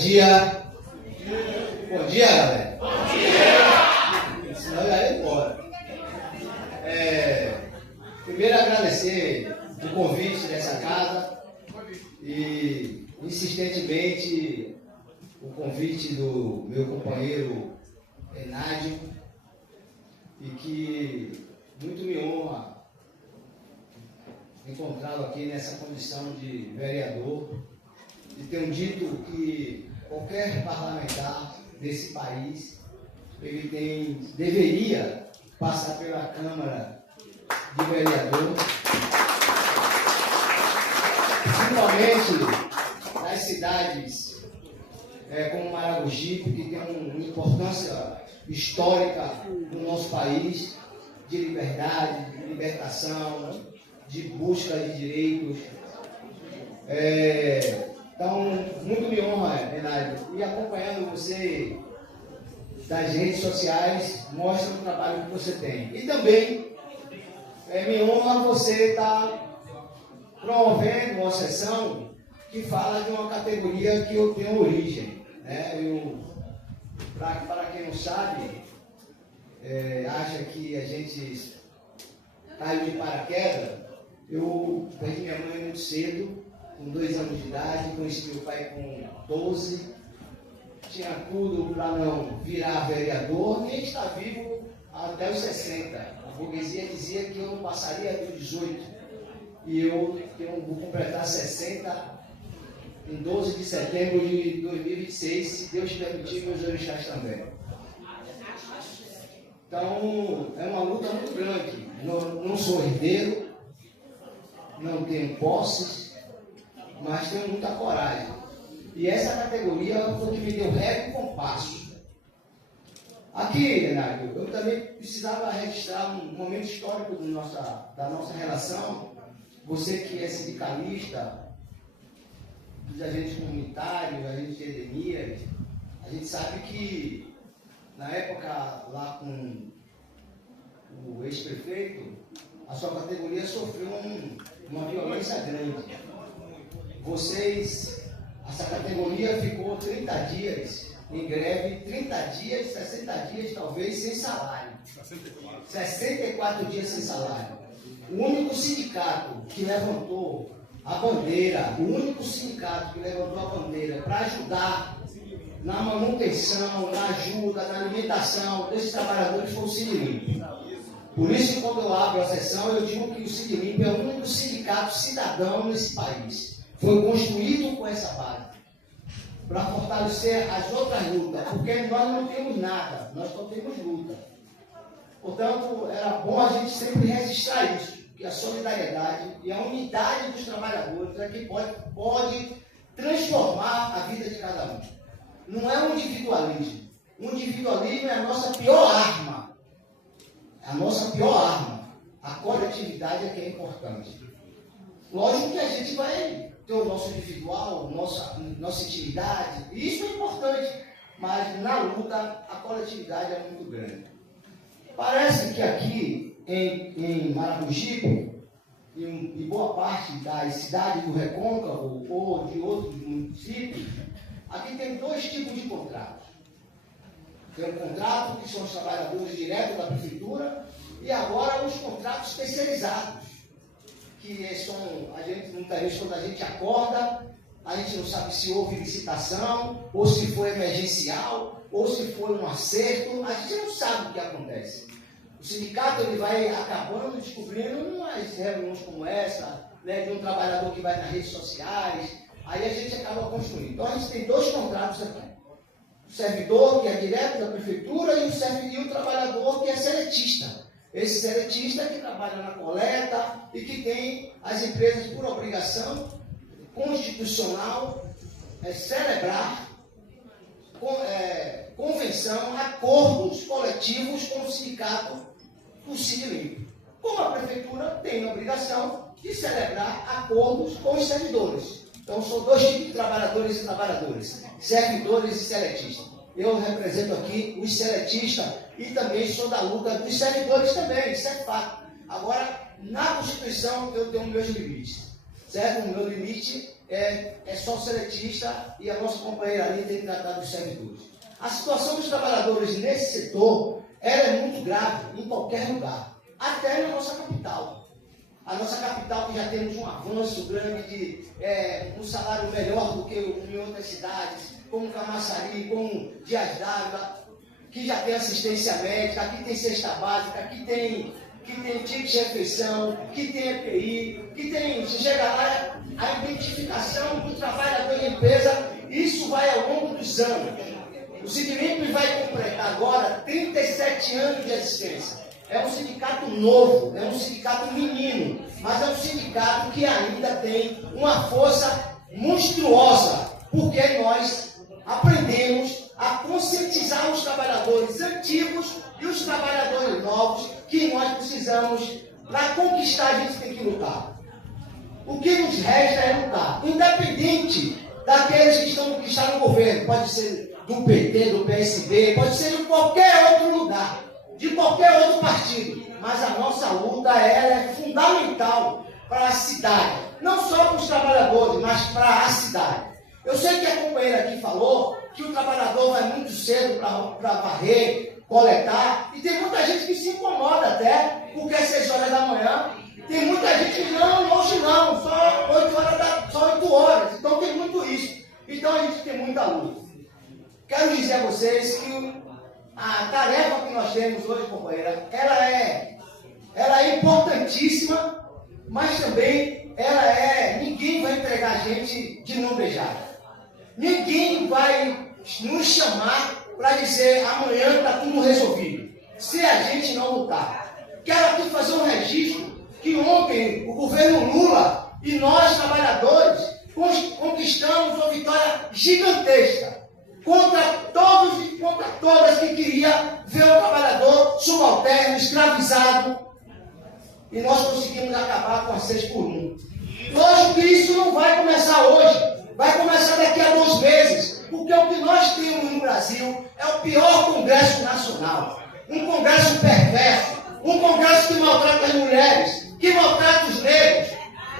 dia. Bom dia, galera. Bom dia. Senão eu ia embora. Primeiro agradecer o convite dessa casa e insistentemente o convite do meu companheiro Enádio, e que muito me honra encontrá-lo aqui nessa condição de vereador, e tenho dito que qualquer parlamentar desse país deveria passar pela Câmara de Vereador, principalmente nas cidades como Maragogipe, que tem uma importância histórica no nosso país, de liberdade, de libertação, de busca de direitos. Então, muito me honra, Enádio, e acompanhando você das redes sociais, mostra o trabalho que você tem. E também me honra você estar promovendo uma sessão que fala de uma categoria que eu tenho origem. Para quem não sabe, acha que a gente caiu de paraquedas. Eu perdi minha mãe muito cedo, com 2 anos de idade, conheci meu pai com 12, tinha tudo para não virar vereador, nem estar vivo até os 60. A burguesia dizia que eu não passaria dos 18, e eu vou completar 60 em 12 de setembro de 2026, se Deus permitir, meus orixás também. Então, é uma luta muito grande. Não sou herdeiro, não tenho posses, mas tenho muita coragem. E essa categoria foi que me deu regra e compasso. Aqui, Renato, eu também precisava registrar um momento histórico da nossa relação. Você que é sindicalista, dos agentes comunitários, agentes de endemias, a gente sabe que na época lá com o ex-prefeito, a sua categoria sofreu uma violência grande. Essa categoria ficou 30 dias em greve, 30 dias, 60 dias talvez sem salário. 64 dias sem salário. O único sindicato que levantou a bandeira, para ajudar na manutenção, na ajuda, na alimentação desses trabalhadores foi o Sindilimp. Por isso, quando eu abro a sessão, eu digo que o Sindilimp é o único sindicato cidadão nesse país. Foi construído com essa base, para fortalecer as outras lutas, porque nós não temos nada, nós só temos luta. Portanto, era bom a gente sempre registrar isso, que a solidariedade e a unidade dos trabalhadores é que pode transformar a vida de cada um. Não é um individualismo. O individualismo é a nossa pior arma. A nossa pior arma. A coletividade é que é importante. Lógico que a gente vai ter o nosso individual, nossa intimidade, e isso é importante, mas na luta a coletividade é muito grande. Parece que aqui em Maragogipe e boa parte das cidades do Recôncavo ou de outros municípios, aqui tem 2 tipos de contratos. Tem um contrato que são os trabalhadores diretos da prefeitura, e agora os contratos terceirizados, que são, muitas vezes quando a gente acorda, a gente não sabe se houve licitação, ou se foi emergencial, ou se foi um acerto, a gente não sabe o que acontece. O sindicato ele vai acabando descobrindo umas reuniões como essa, de um trabalhador que vai nas redes sociais, aí a gente acaba construindo. Então a gente tem 2 contratos aqui. O servidor, que é direto da prefeitura, e o trabalhador, que é seletista. Esse seletista que trabalha na coleta e que tem as empresas por obrigação constitucional celebrar convenção, acordos coletivos com o sindicato do Sindilimp. Como a prefeitura tem a obrigação de celebrar acordos com os servidores. Então são 2 tipos de trabalhadores e trabalhadoras, servidores e seletistas. Eu represento aqui os seletistas e também sou da luta dos servidores também, isso é fato. Agora, na Constituição eu tenho meus limites, certo? O meu limite é só seletista e a nossa companheira ali tem que tratar dos servidores. A situação dos trabalhadores nesse setor ela é muito grave em qualquer lugar, até na nossa capital. A nossa capital, que já temos um avanço grande de um salário melhor do que em outras cidades, como Camaçari, como Dias d'Ávila, que já tem assistência médica, aqui tem cesta básica, aqui tem ticket de refeição, que tem EPI, que tem, se chega lá, a identificação do trabalhador em empresa, isso vai ao longo dos anos. O Sindlimp vai completar agora 37 anos de existência. É um sindicato novo, é um sindicato menino, mas é um sindicato que ainda tem uma força monstruosa, porque nós aprendemos a conscientizar os trabalhadores antigos e os trabalhadores novos que nós precisamos, para conquistar a gente tem que lutar. O que nos resta é lutar, independente daqueles que estão no governo, pode ser do PT, do PSB, pode ser de qualquer outro lugar, de qualquer outro partido, mas a nossa luta ela é fundamental para a cidade, não só para os trabalhadores, mas para a cidade. Eu sei que a companheira aqui falou que o trabalhador vai muito cedo para varrer, coletar, e tem muita gente que se incomoda até, porque é 6 horas da manhã, tem muita gente que não, hoje não, só 8 horas, então tem muito isso. Então a gente tem muita luta. Quero dizer a vocês que a tarefa que nós temos hoje, companheira, ela é importantíssima, mas também ninguém vai entregar a gente de mão beijada. Ninguém vai nos chamar para dizer amanhã está tudo resolvido, se a gente não lutar. Quero aqui fazer um registro que ontem o governo Lula e nós, trabalhadores, conquistamos uma vitória gigantesca contra todos e contra todas que queriam ver o trabalhador subalterno, escravizado, e nós conseguimos acabar com a 6x1. Lógico que isso não vai começar hoje, vai começar daqui a 2 meses, porque o que nós temos no Brasil é o pior Congresso Nacional, um Congresso perverso, um Congresso que maltrata as mulheres, que maltrata os negros,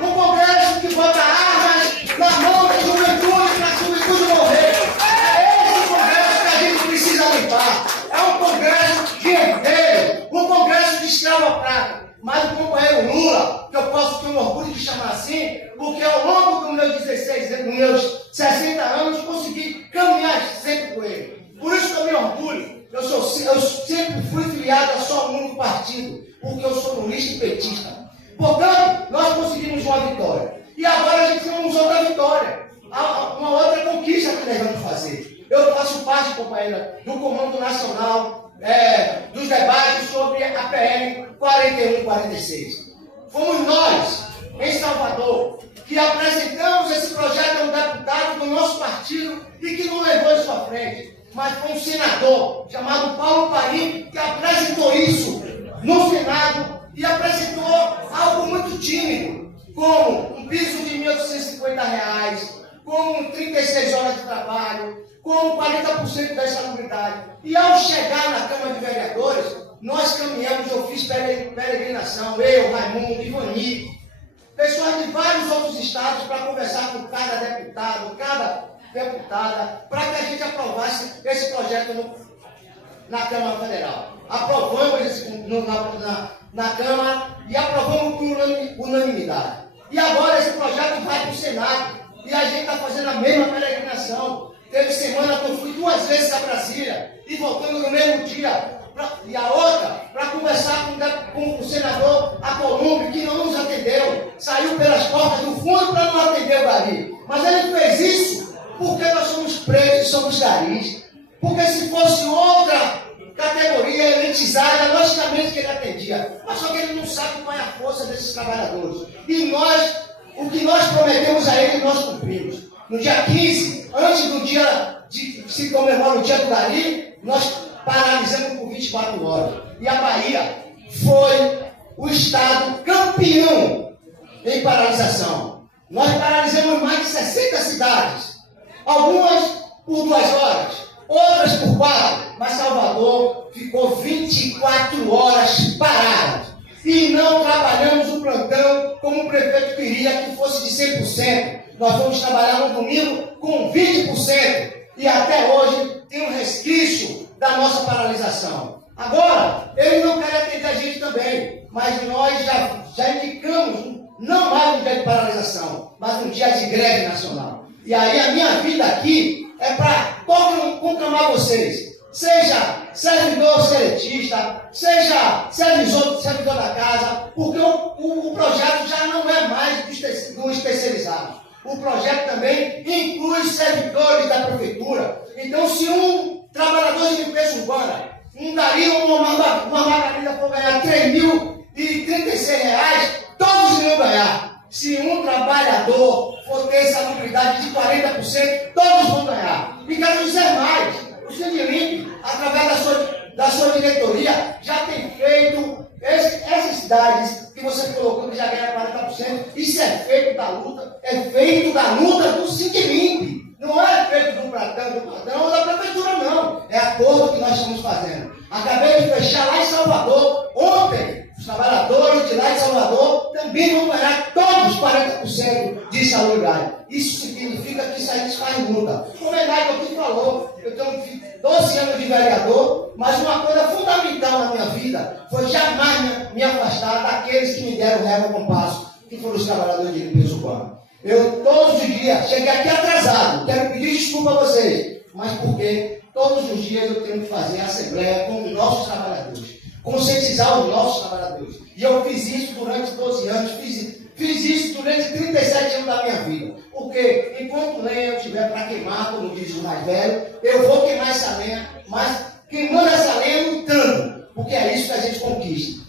um Congresso que bota armas na mão da juventude para a juventude morrer. É esse Congresso que a gente precisa limpar. É um Congresso de herdeiro, um Congresso de escravocrata. Mas o companheiro Lula, que eu posso ter um orgulho de chamar assim, porque ao longo dos meus 16 anos, dos meus 60 anos, consegui caminhar sempre com ele. Por isso que eu me orgulho. Eu sempre fui filiado a só um único partido, porque eu sou lulista e petista. Portanto, nós conseguimos uma vitória. E agora a gente tem outra vitória. Uma outra conquista que nós vamos fazer. Eu faço parte, companheira, do Comando Nacional dos debates sobre a PL 4146. Fomos nós, em Salvador, que apresentamos esse projeto a um deputado do nosso partido e que não levou isso à frente. Mas foi um senador chamado Paulo Paim que apresentou isso no Senado e apresentou algo muito tímido, como um piso de R$ 1.850, como 36 horas de trabalho, como 40% da insalubridade. E ao chegar na Câmara de Vereadores, nós caminhamos, eu fiz peregrinação, eu, Raimundo, Ivani, pessoas de vários outros estados para conversar com cada deputado, cada deputada, para que a gente aprovasse esse projeto na Câmara Federal. Aprovamos na Câmara e aprovamos por unanimidade. E agora esse projeto vai para o Senado e a gente está fazendo a mesma peregrinação. Teve semana que eu fui 2 vezes a Brasília e voltando no mesmo dia. E a outra, para conversar com o senador Acolumbre, que não nos atendeu, saiu pelas portas do fundo para não atender o Gari. Mas ele fez isso porque nós somos pretos e somos garis. Porque se fosse outra categoria elitizada, logicamente que ele atendia. Mas só que ele não sabe qual é a força desses trabalhadores. E nós, o que nós prometemos a ele, nós cumprimos. No dia 15, antes do dia de se comemorar o dia do Gari, nós paralisamos por 24 horas. E a Bahia foi o estado campeão em paralisação. Nós paralisamos mais de 60 cidades. Algumas por 2 horas, outras por 4, mas Salvador ficou 24 horas parado. E não trabalhamos o plantão como o prefeito queria que fosse de 100%. Nós vamos trabalhar no domingo com 20%. E até hoje tem um resquício da nossa paralisação. Agora, ele não quer atender a gente também, mas nós já indicamos, não mais um dia de paralisação, mas um dia de greve nacional. E aí a minha vida aqui é para conclamar vocês. Seja servidor seletista, seja servidor da casa, porque o projeto já não é mais do especializado. O projeto também inclui servidores da prefeitura. Então, se um trabalhador de limpeza urbana não daria uma margarida para ganhar R$3.036, todos iriam ganhar. Se um trabalhador for ter salubridade de 40%, todos vão ganhar. E quero dizer mais, o Sindilimp, através da sua diretoria, já tem feito essas cidades que você colocou que já ganha 40%, isso é feito da luta do Sindilimp. Não é feito do patrão ou da prefeitura, não. É acordo que nós estamos fazendo. Acabei de fechar lá em Salvador, ontem, os trabalhadores de lá de Salvador também vão ganhar todos 40% de salubridade. Isso significa que isso aí faz luta. Como é que aqui falou, eu tenho 12 anos de vereador, mas uma coisa fundamental na minha vida foi jamais me afastar daqueles que me deram régua com passo, que foram os trabalhadores de limpeza urbana. Eu, todos os dias, cheguei aqui atrasado, quero pedir desculpa a vocês, mas porque todos os dias eu tenho que fazer assembleia com os nossos trabalhadores, conscientizar os nossos trabalhadores. E eu fiz isso durante 12 anos, fiz isso durante 37 anos da minha vida. Porque enquanto lenha eu tiver para queimar, como diz o mais velho, eu vou queimar essa lenha, mas queimando essa lenha lutando, porque é isso que a gente conquista.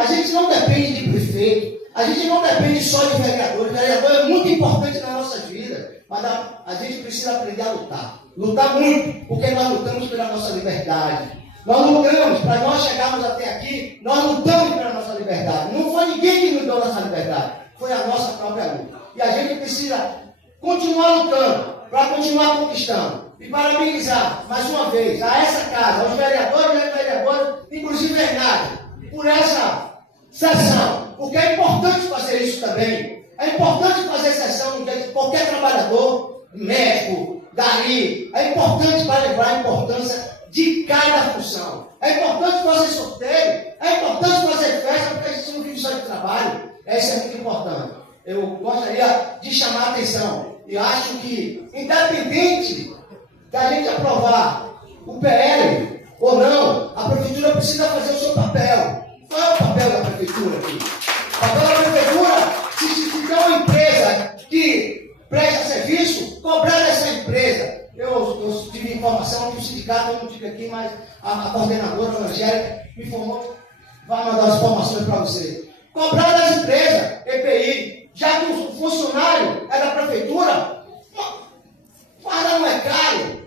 A gente não depende de prefeito, a gente não depende só de vereador. O vereador é muito importante na nossa vida, mas a gente precisa aprender a lutar. Lutar muito, porque nós lutamos pela nossa liberdade. Nós lutamos, para nós chegarmos até aqui, nós lutamos pela nossa liberdade. Não foi ninguém que nos deu nossa liberdade, foi a nossa própria luta. E a gente precisa continuar lutando, para continuar conquistando. E parabenizar, mais uma vez, a essa casa, aos vereadores e às vereadoras, inclusive a Renato, por essa sessão. Porque é importante fazer isso também. É importante fazer sessão no dia de qualquer trabalhador, médico, gari. É importante para levar a importância de cada função. É importante fazer sorteio. É importante fazer festa, porque a gente não vive só de trabalho. Isso é muito importante. Eu gostaria de chamar a atenção. E acho que, independente da gente aprovar o PL ou não, a prefeitura precisa fazer o seu papel. Qual é o papel da prefeitura aqui? O papel da prefeitura, se tiver uma empresa que presta serviço, cobrar dessa empresa. Eu tive informação que o sindicato, eu não tive aqui, mas a coordenadora, a Angélica, me informou, vai mandar as informações para você. Cobrar das empresas, EPI, já que o funcionário é da prefeitura, mas não é caro.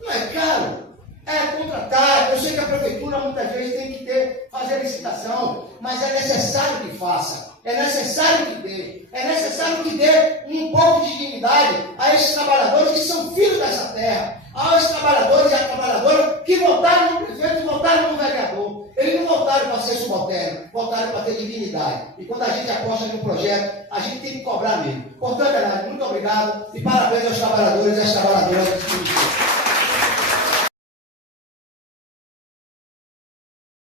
Não é caro. É contratar. Eu sei que a prefeitura muitas vezes tem que fazer licitação, mas é necessário que faça. É necessário que dê. É necessário que dê um pouco de dignidade a esses trabalhadores que são filhos dessa terra. A esses trabalhadores e a trabalhadora que votaram no prefeito e votaram no vereador. Eles não votaram para ser subalterno, votaram para ter dignidade. E quando a gente aposta no projeto, a gente tem que cobrar mesmo. Portanto, Renato, muito obrigado e parabéns aos trabalhadores e às trabalhadoras.